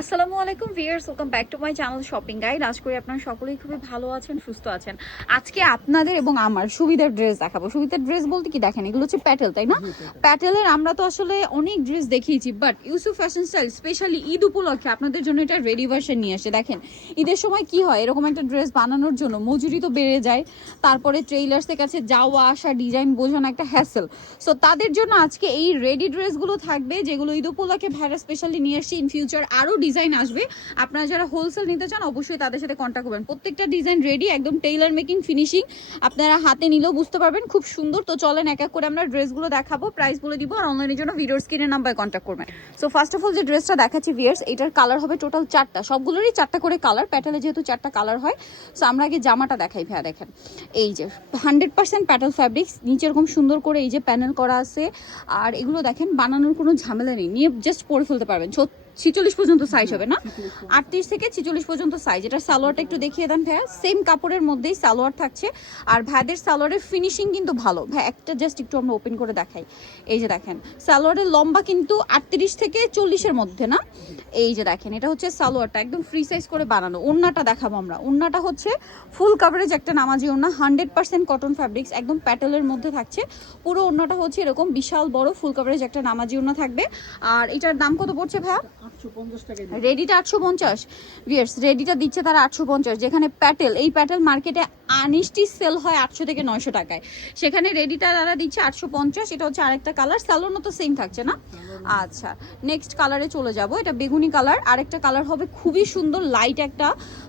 আসসালামু আলাইকুম viewers, welcome back to my channel shopping guide. আশা করি আপনারা সকলেই খুবই ভালো আছেন, সুস্থ আছেন। আজকে আপনাদের এবং আমার সুবিধার ড্রেস দেখাবো। সুবিধার ড্রেস বলতে কি দেখেন, এগুলো হচ্ছে প্যাটেল, তাই না? প্যাটেলের আমরা তো আসলে অনেক ড্রেস দেখিয়েছি, but Yusuf fashion style specially Eid উপলক্ষে আপনাদের জন্য এটা রেডি ভার্সন নিয়ে আসে। দেখেন ঈদের সময় কি হয়, এরকম একটা ড্রেস বানানোর জন্য মজুরি তো বেড়ে যায়, তারপরে ট্রেইলার্সের কাছে যাওয়া আসা, ডিজাইন বোঝানো একটা হ্যাসেল। সো তাদের জন্য আজকে এই রেডি ড্রেসগুলো থাকবে, যেগুলো ঈদ উপলক্ষে ভাইরা স্পেশালি নিয়ে আসছে। ইন ফিউচার আরও ডিজাইন আসবে। আপনারা যারা হোলসেল নিতে চান অবশ্যই তাদের সাথে কন্ট্যাক্ট করবেন। প্রত্যেকটা ডিজাইন রেডি, একদম টেইলার মেকিং ফিনিশিং, আপনারা হাতে নিলেও বুঝতে পারবেন খুব সুন্দর। তো চলেন এক এক করে আমরা ড্রেসগুলো দেখাবো, প্রাইস বলে দিব, আর অনলাইনের জন্য ভিডিওর স্ক্রিনের নাম্বারে কন্ট্যাক্ট করবেন। সো ফার্স্ট অফ অল যে ড্রেসটা দেখাচ্ছি ভিউয়ার্স, এটার কালার হবে টোটাল 4টা, সবগুলোরই 4টা করে কালার। প্যাটেলে যেহেতু 4টা কালার হয়, সো আমরা আগে জামাটা দেখাই। ভাইয়া দেখেন, এই যে 100% প্যাটেল ফ্যাব্রিক্স, নিচে এরকম সুন্দর করে এই যে প্যানেল করা আছে। আর এগুলো দেখেন বানানোর কোনো ঝামেলা নেই, নিয়ে জাস্ট পরে ফেলতে পারবেন। 46 পর্যন্ত সাইজ হবে না, 38 থেকে 46 পর্যন্ত সাইজ। এটা সালোয়ারটা একটু দেখিয়ে দেন ভাইয়া। সেম কাপড়ের মধ্যেই সালোয়ার থাকছে, আর ভাইদের সালোয়ারের ফিনিশিং কিন্তু ভালো। ভাই একটা জাস্ট একটু আমরা ওপেন করে দেখাই। এই যে দেখেন সালোয়ারের লম্বা কিন্তু 38 থেকে 40-এর মধ্যে না। এই যে দেখেন এটা হচ্ছে সালোয়ারটা, একদম ফ্রি সাইজ করে বানানো। ওড়নাটা দেখাবো আমরা। ওড়নাটা হচ্ছে ফুল কাভারেজ একটা নামাজি ওড়না, 100% কটন ফ্যাব্রিক্স, একদম প্যাটেলের মধ্যে থাকছে। পুরো ওড়নাটা হচ্ছে এরকম বিশাল বড় ফুল কাভারেজ একটা নামাজি ওড়না থাকবে। আর এটার দাম কত পড়ছে ভাইয়া? রেডিটা 850 ভিউয়ার্স, রেডিটা দিচ্ছে তারা 850। যেখানে প্যাটেল, এই প্যাটেল মার্কেটে আনিস্টি সেল হয় 800 থেকে 900 টাকায়, সেখানে রেডিটা তারা দিচ্ছে 850। এটা হচ্ছে আরেকটা কালার, সালোয়ারও তো সেম থাকছে না। আচ্ছা, নেক্সট কালারে চলে যাব। এটা বেগুনি কালার, আরেকটা কালার হবে খুবই সুন্দর লাইট একটা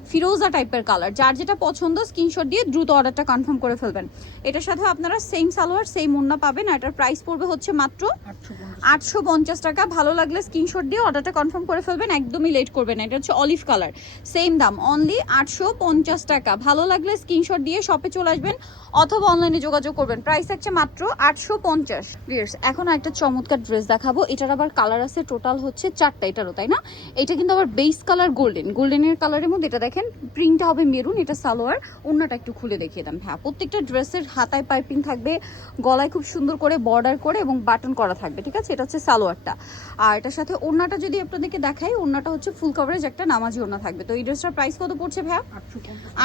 ফিরোজা টাইপের কালার। যার যেটা পছন্দ স্ক্রিনশট দিয়ে দ্রুত অর্ডারটা কনফার্ম করে ফেলবেন। এটার সাথে আপনারা সেম সালোয়ার সেম ওড়না পাবেন। আর এটার প্রাইস পড়বে হচ্ছে মাত্র 850 টাকা। ভালো লাগলে স্ক্রিনশট দিয়ে অর্ডারটা কনফার্ম করে ফেলবেন, একদমই লেট করবেন না। এটা হচ্ছে অলিভ কালার, সেম দাম অনলি 850 টাকা। ভালো লাগলে স্ক্রিনশট দিয়ে শপে চলে আসবেন অথবা অনলাইনে যোগাযোগ করবেন। প্রাইস থাকছে মাত্র 850। ভিউয়ার্স, এখন একটা চমৎকার ড্রেস দেখাবো। এটার আবার কালার আছে টোটাল হচ্ছে 4টা, এটারও তাই না? এটা কিন্তু আবার বেস কালার গোল্ডেনের কালারের মধ্যে। এটা দেখেন প্রিন্টটা হবে মেরুন, এটা সালোয়ার। ওড়নাটা একটু খুলে দেখিয়ে দেন। হ্যাঁ, প্রত্যেকটা ড্রেসের হাতায় পাইপিং থাকবে, গলায় খুব সুন্দর করে বর্ডার করে এবং বাটন করা থাকবে, ঠিক আছে? এটা হচ্ছে সালোয়ারটা। আর এটার সাথে ওড়নাটা যদি আপনাদেরকে দেখাই, ওড়নাটা হচ্ছে ফুল কভারেজ একটা নামাজি ওড়না থাকবে। তো এই ড্রেসটার প্রাইস কত পড়ছে ভাইয়া?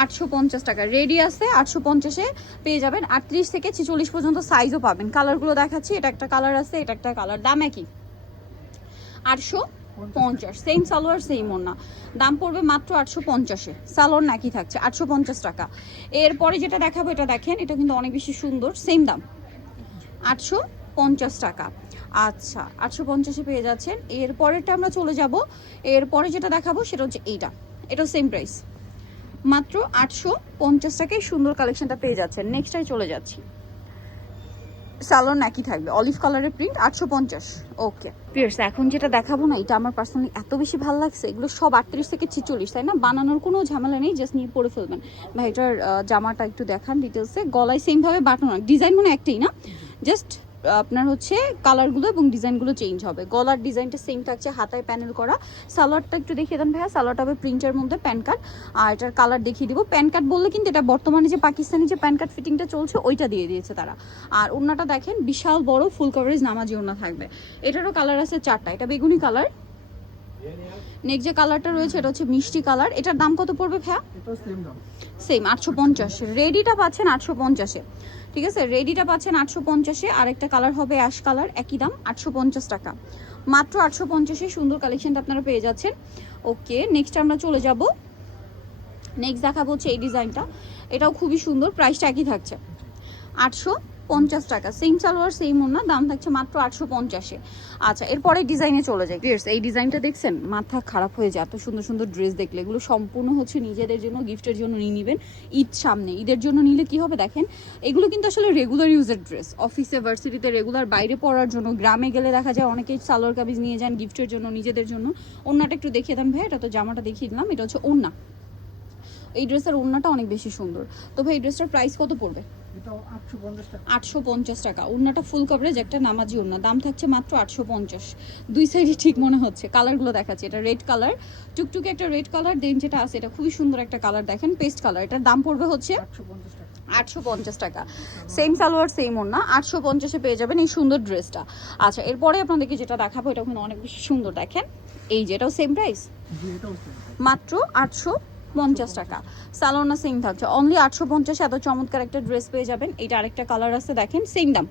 850 টাকা। রেডি আছে 850-এ পেয়ে যাবেন। 38 থেকে 46 পর্যন্ত সাইজও পাবেন। কালারগুলো দেখাচ্ছি, এটা একটা কালার আছে, এটা একটা কালার। দাম একই, 850। সেম সালোয়ার সেম ওড়না, দাম পড়বে মাত্র 850-এ। সালোয়ার নাকি থাকছে 850 টাকা। এরপরে যেটা দেখাবো, এটা দেখেন, এটা কিন্তু অনেক বেশি সুন্দর, সেম দাম 850 টাকা। আচ্ছা, 850-এ পেয়ে যাচ্ছেন। এরপরেরটা আমরা চলে যাব। এরপরে যেটা দেখাবো সেটা হচ্ছে এইটা, এটাও সেম প্রাইস, মাত্র 850 টাকায় সুন্দর কালেকশনটা পেয়ে যাচ্ছেন। নেক্সটটাই চলে যাচ্ছি। সালোয়ার নাকি থাকবে, অলিভ কালারের প্রিন্ট, 850। ওকে ভিউয়ার্স, এখন যেটা দেখাবো না, এটা আমার পার্সোনালি এত বেশি ভালো লাগছে। এগুলো সব 38 থেকে 46, তাই না? বানানোর কোনো ঝামেলা নেই, জাস্ট নিয়ে পরে ফেলবেন। ভাই এটার জামাটা একটু দেখান ডিটেলসে। গলায় সেম ভাবে বাটন, ডিজাইন মনে একটাই না, জাস্ট আপনার হচ্ছে কালারগুলো এবং ডিজাইনগুলো চেঞ্জ হবে। গলার ডিজাইনটা সেম থাকছে, হাতায় প্যানেল করা। সালোয়ারটা একটু দেখিয়ে দেন ভাইয়া। সালোয়ারটা হবে প্রিন্টের মধ্যে, প্যান কার্ড। আর এটার কালার দেখিয়ে দিব। প্যান কার্ড বললে কিন্তু এটা বর্তমানে যে পাকিস্তানি যে প্যান কার্ড ফিটিংটা চলছে ওইটা দিয়ে দিয়েছে তারা। আর ওড়নাটা দেখেন বিশাল বড় ফুল কভারেজ নামাজি ওড়না থাকবে। এটারও কালার আছে 4টা। এটা বেগুনি কালার। নেক্সট যে কালারটা রয়েছে এটা হচ্ছে মিষ্টি কালার। এটার দাম কত পড়বে ভাইয়া? সেম 850। রেডিটা পাচ্ছেন 850-এ, ঠিক আছে? রেডিটা পাচ্ছেন 850-এ। আরেকটা কালার হবে অ্যাশ কালার, একই দাম 850 টাকা। মাত্র 850-এ সুন্দর কালেকশনটা আপনারা পেয়ে যাচ্ছেন। ওকে, নেক্সট আমরা চলে যাব। নেক্সট দেখাবো হচ্ছে এই ডিজাইনটা, এটাও খুবই সুন্দর। প্রাইসটা একই থাকছে 850 টাকা। সেম সালোয়ার সেম ওড়না, দাম থাকছে মাত্র 850-এ। আচ্ছা, এরপরে ডিজাইনে চলে যাই। ভিউয়ার্স, এই ডিজাইনটা দেখছেন, মাথা খারাপ হয়ে যায় এত সুন্দর সুন্দর ড্রেস দেখলে। এগুলো সম্পূর্ণ হচ্ছে নিজেদের জন্য, গিফটের জন্য নিয়ে নেবেন। ঈদ সামনে, ঈদের জন্য নিলে কি হবে দেখেন, এগুলো কিন্তু আসলে রেগুলার ইউজের ড্রেস, অফিসে ভার্সিটিতে রেগুলার বাইরে পরার জন্য। গ্রামে গেলে দেখা যায় অনেকেই সালোয়ার কামিজ নিয়ে যান গিফটের জন্য, নিজেদের জন্য। ওড়নাটা একটু দেখিয়ে দেন ভাই। এটা তো জামাটা দেখিয়ে দিলাম, এটা হচ্ছে ওড়না। এই ড্রেসের ওড়নাটা অনেক বেশি সুন্দর। তো ভাই এই ড্রেসটার প্রাইস কত পড়বে? 850 টাকা। ওড়নাটা ফুল কভারেজ একটা নামাজি ওড়না, দাম থাকছে মাত্র 850। দুই সাইডে ঠিক মনে হচ্ছে। কালারগুলো দেখাচ্ছে, এটা রেড কালার, টুকটুকে একটা রেড কালার। দেন যেটা আছে এটা খুবই সুন্দর একটা কালার, দেখেন পেস্ট কালার। এটার দাম পড়বে হচ্ছে 850 টাকা। সেম সালোয়ার সেম ওড়না, 850-এ পেয়ে যাবেন এই সুন্দর ড্রেসটা। আচ্ছা, এরপরে আপনাদেরকে যেটা দেখাবো এটা কিন্তু অনেক বেশি সুন্দর। দেখেন এই যে এটাও সেম প্রাইস, মাত্র 850 টাকা। সালোনা সেম থাকছে, অনলি 850। এত চমৎকার একটা ড্রেস পেয়ে যাবেন। এটা আরেকটা কালার আছে দেখেন, সেম দাম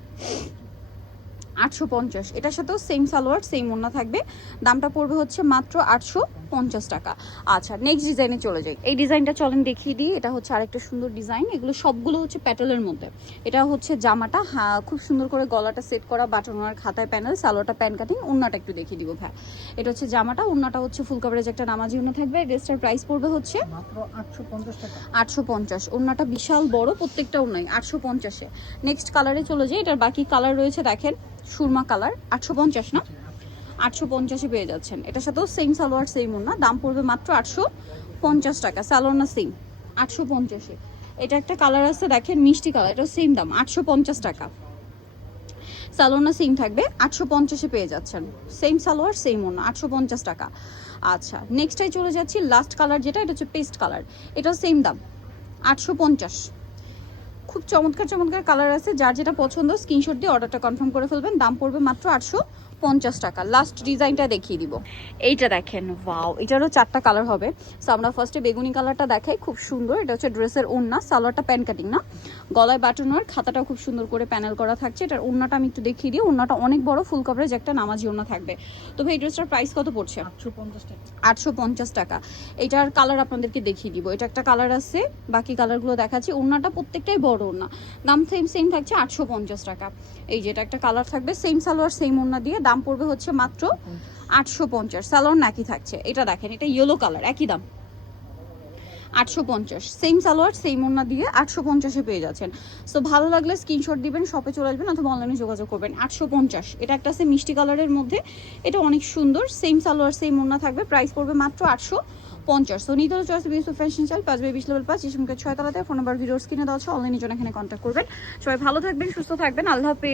850। এটার সাথেও সেম সালোয়ার সেম ওড়না থাকবে, দামটা পড়বে হচ্ছে মাত্র 850 টাকা। আচ্ছা নেক্সট ডিজাইনে চলে যাই। এই ডিজাইনটা চলেন দেখিয়ে দিই। এটা হচ্ছে আরেকটা সুন্দর ডিজাইন, এগুলো সবগুলো হচ্ছে প্যাটেলের মধ্যে। এটা হচ্ছে জামাটা, হ্যাঁ খুব সুন্দর করে গলাটা সেট করা, বাটন আর খাতায় প্যানেল, সালোয়ারটা প্যান কাটিং, ওড়নাটা একটু দেখিয়ে দিব ভাই। এটা হচ্ছে জামাটা, ওড়নাটা হচ্ছে ফুল কভারেজ একটা নামাজি ওড়না থাকবে। ড্রেসটার প্রাইস পড়বে হচ্ছে মাত্র 850 টাকা। 850। ওড়নাটা বিশাল বড়, প্রত্যেকটা ওড়নাই 850-এ। নেক্সট কালারে চলে যাই। এটার বাকি কালার রয়েছে দেখেন, সুরমা কালার, 850 না, 850-এ পেয়ে যাচ্ছেন। এটার সাথেও সেম সালোয়ার সেম ওড়না, দাম পড়বে মাত্র 850 টাকা। সালোয়ার না সেম 850-এ। এটা একটা কালার আছে দেখেন, মিষ্টি কালার, এটাও সেম দাম 850 টাকা। সালোয়ার না সেম থাকবে, 850-এ পেয়ে যাচ্ছেন। সেম সালোয়ার সেম ওড়না, 850 টাকা। আচ্ছা নেক্সটটাই চলে যাচ্ছি, লাস্ট কালার যেটা, এটা হচ্ছে পেস্ট কালার, এটাও সেম দাম 850। খুব চমৎকার চমৎকার কালার আছে, যার যেটা পছন্দ স্ক্রিনশট দিয়ে অর্ডারটা কনফার্ম করে ফেলবেন। দাম পড়বে মাত্র 850 টাকা। লাস্ট ডিজাইনটা দেখিয়ে দিব। এইটা দেখেন, ওয়াও, এটারও 4টা কালার হবে। সো আমরা ফার্স্টে বেগুনি কালারটা দেখাই, খুব সুন্দর। এটা হচ্ছে ড্রেসের ওড়না, সালোয়ারটা প্যান কাটিং না, গলায় বাটন আর খাতাটাও খুব সুন্দর করে প্যানেল করা থাকছে। এটার ওড়নাটা আমি একটু দেখিয়ে দিই। ওড়নাটা অনেক বড়, ফুল কভারেজ একটা নামাজি ওড়না থাকবে। তো ভাই এই ড্রেসটার প্রাইস কত পড়ছে? 850 টাকা। 850 টাকা। এটার কালার আপনাদেরকে দেখিয়ে দিব। এটা একটা কালার আছে, বাকি কালারগুলো দেখাচ্ছি। ওড়নাটা প্রত্যেকটাই বড় ওড়না, দাম সেম সেম থাকছে 850 টাকা। এই যে এটা একটা কালার থাকবে, সেম সালোয়ার সেম ওড়না দিয়ে, দাম পড়বে হচ্ছে মাত্র 850। সালোয়ার নাকি থাকছে, এটা দেখেন, এটা ইয়েলো কালার, একই দাম 850। সেম সালোয়ার সেম ওড়না দিয়ে 850-এ পেয়ে যাচ্ছেন। সো ভালো লাগলে স্ক্রিনশট দিবেন, শপে চলে আসবেন অথবা অনলাইনে যোগাযোগ করবেন। 850। এটা একটা আছে মিষ্টি কালারের মধ্যে, এটা অনেক সুন্দর, সেম সালোয়ার সেম ওড়না থাকবে, প্রাইস পড়বে মাত্র 850। সো নিতে হলে চয়েস বিউসু ফ্যাশন চাল 5/20 লেভেল 5 ইসমুখের 6 তলাতে। ফোন নাম্বার ভিডিওর স্ক্রিনে দেওয়া আছে, অনলাইনে জন্য এখানে কন্ট্যাক্ট করবেন। সবাই ভালো থাকবেন, সুস্থ থাকবেন, আল্লাহ হাফেজ।